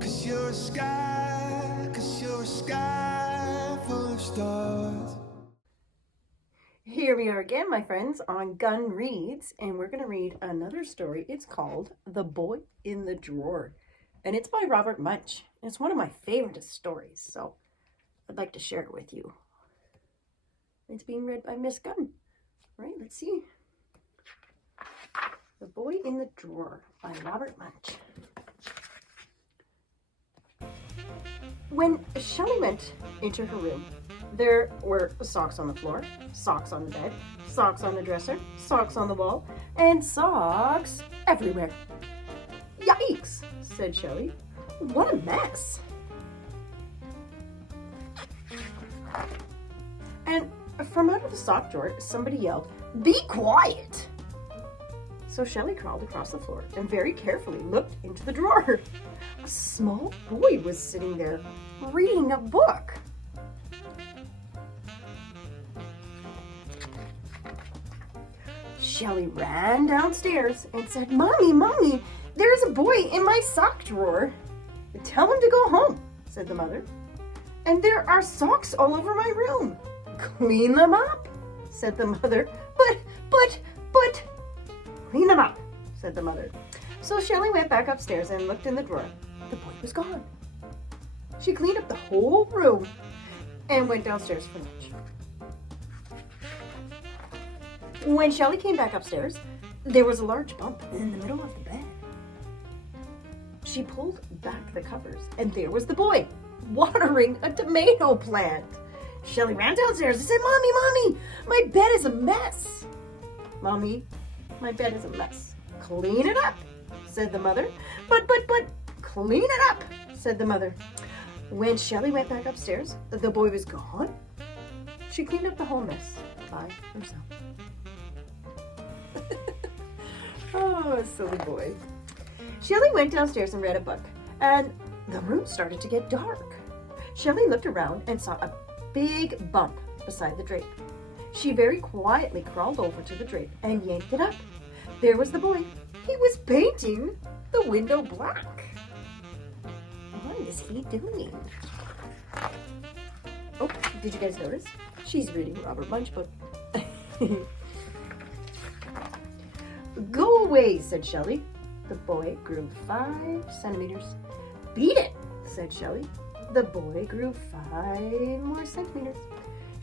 'Cause you're a sky full of stars. Here we are again, my friends, on Gunn Reads, and we're going to read another story. It's called The Boy in the Drawer, and it's by Robert Munsch. It's one of my favorite stories, so I'd like to share it with you. It's being read by Miss Gunn. All right, let's see. The Boy in the Drawer by Robert Munsch. When Shelley went into her room, there were socks on the floor, socks on the bed, socks on the dresser, socks on the wall, and socks everywhere. Yikes, said Shelley. What a mess. And from out of the sock drawer, somebody yelled, "Be quiet!" So Shelley crawled across the floor and very carefully looked into the drawer. A small boy was sitting there reading a book. Shelley ran downstairs and said, "Mommy, Mommy, there's a boy in my sock drawer." "Tell him to go home," said the mother. "And there are socks all over my room." "Clean them up," said the mother. But, "Clean them up," said the mother. So Shelley went back upstairs and looked in the drawer. The boy was gone. She cleaned up the whole room and went downstairs for lunch. When Shelley came back upstairs, there was a large bump in the middle of the bed. She pulled back the covers, and there was the boy, watering a tomato plant. Shelley ran downstairs and said, "Mommy, Mommy, my bed is a mess." "Mommy, my bed is a mess." "Clean it up," said the mother. But, clean it up," said the mother. When Shelley went back upstairs, the boy was gone. She cleaned up the whole mess by herself. Oh, silly boy. Shelley went downstairs and read a book, and the room started to get dark. Shelley looked around and saw a big bump beside the drape. She very quietly crawled over to the drape and yanked it up. There was the boy. He was painting the window black. What is he doing? Oh, did you guys notice? She's reading Robert Munsch book. "Go away," said Shelley. The boy grew 5 centimeters. "Beat it," said Shelley. The boy grew 5 more centimeters.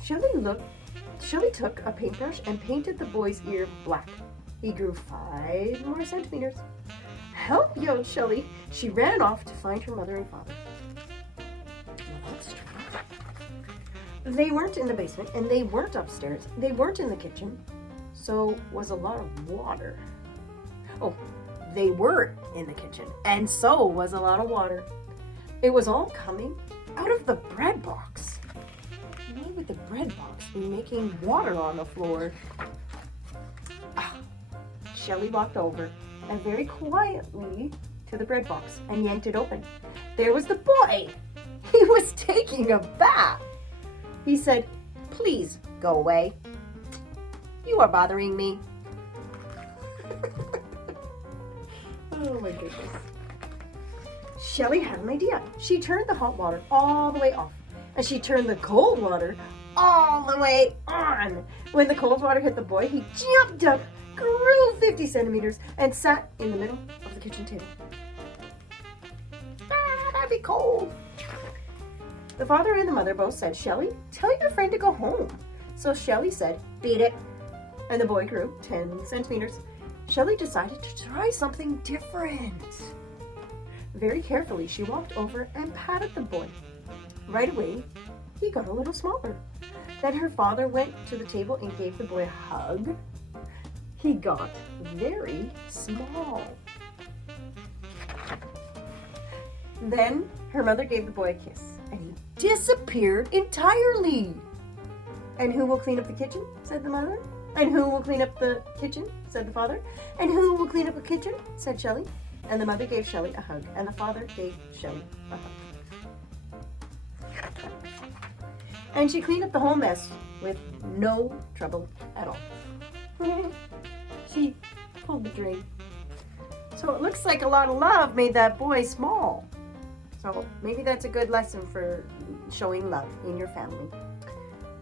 Shelley took a paintbrush and painted the boy's ear black. He grew 5 more centimeters. "Help!" yelled Shelley. She ran off to find her mother and father. Well, that's strange. They weren't in the basement, and they weren't upstairs. They weren't in the kitchen. So was a lot of water. Oh, they were in the kitchen, and so was a lot of water. It was all coming out of the bread box. Why would the bread box be making water on the floor? Shelley walked over and very quietly to the bread box and yanked it open. There was the boy. He was taking a bath. He said, "Please go away. You are bothering me." Oh my goodness. Shelley had an idea. She turned the hot water all the way off, and she turned the cold water all the way on. When the cold water hit the boy, he jumped up, grew 50 centimeters, and sat in the middle of the kitchen table. That'd be cold. The father and the mother both said, "Shelley, tell your friend to go home." So Shelley said, "Beat it." And the boy grew 10 centimeters. Shelley decided to try something different. Very carefully, she walked over and patted the boy. Right away, he got a little smaller. Then her father went to the table and gave the boy a hug. He got very small. Then her mother gave the boy a kiss, and he disappeared entirely. "And who will clean up the kitchen?" said the mother. "And who will clean up the kitchen?" said the father. "And who will clean up the kitchen?" said Shelley. And the mother gave Shelley a hug, and the father gave Shelley a hug. And she cleaned up the whole mess with no trouble at all. She pulled the drain. So it looks like a lot of love made that boy small. So maybe that's a good lesson for showing love in your family.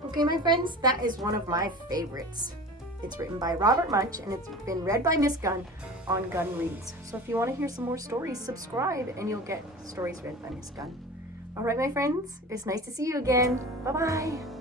Okay, my friends, that is one of my favorites. It's written by Robert Munsch, and it's been read by Miss Gunn on GunnReads. So if you want to hear some more stories, subscribe and you'll get stories read by Miss Gunn. All right, my friends, it's nice to see you again. Bye-bye.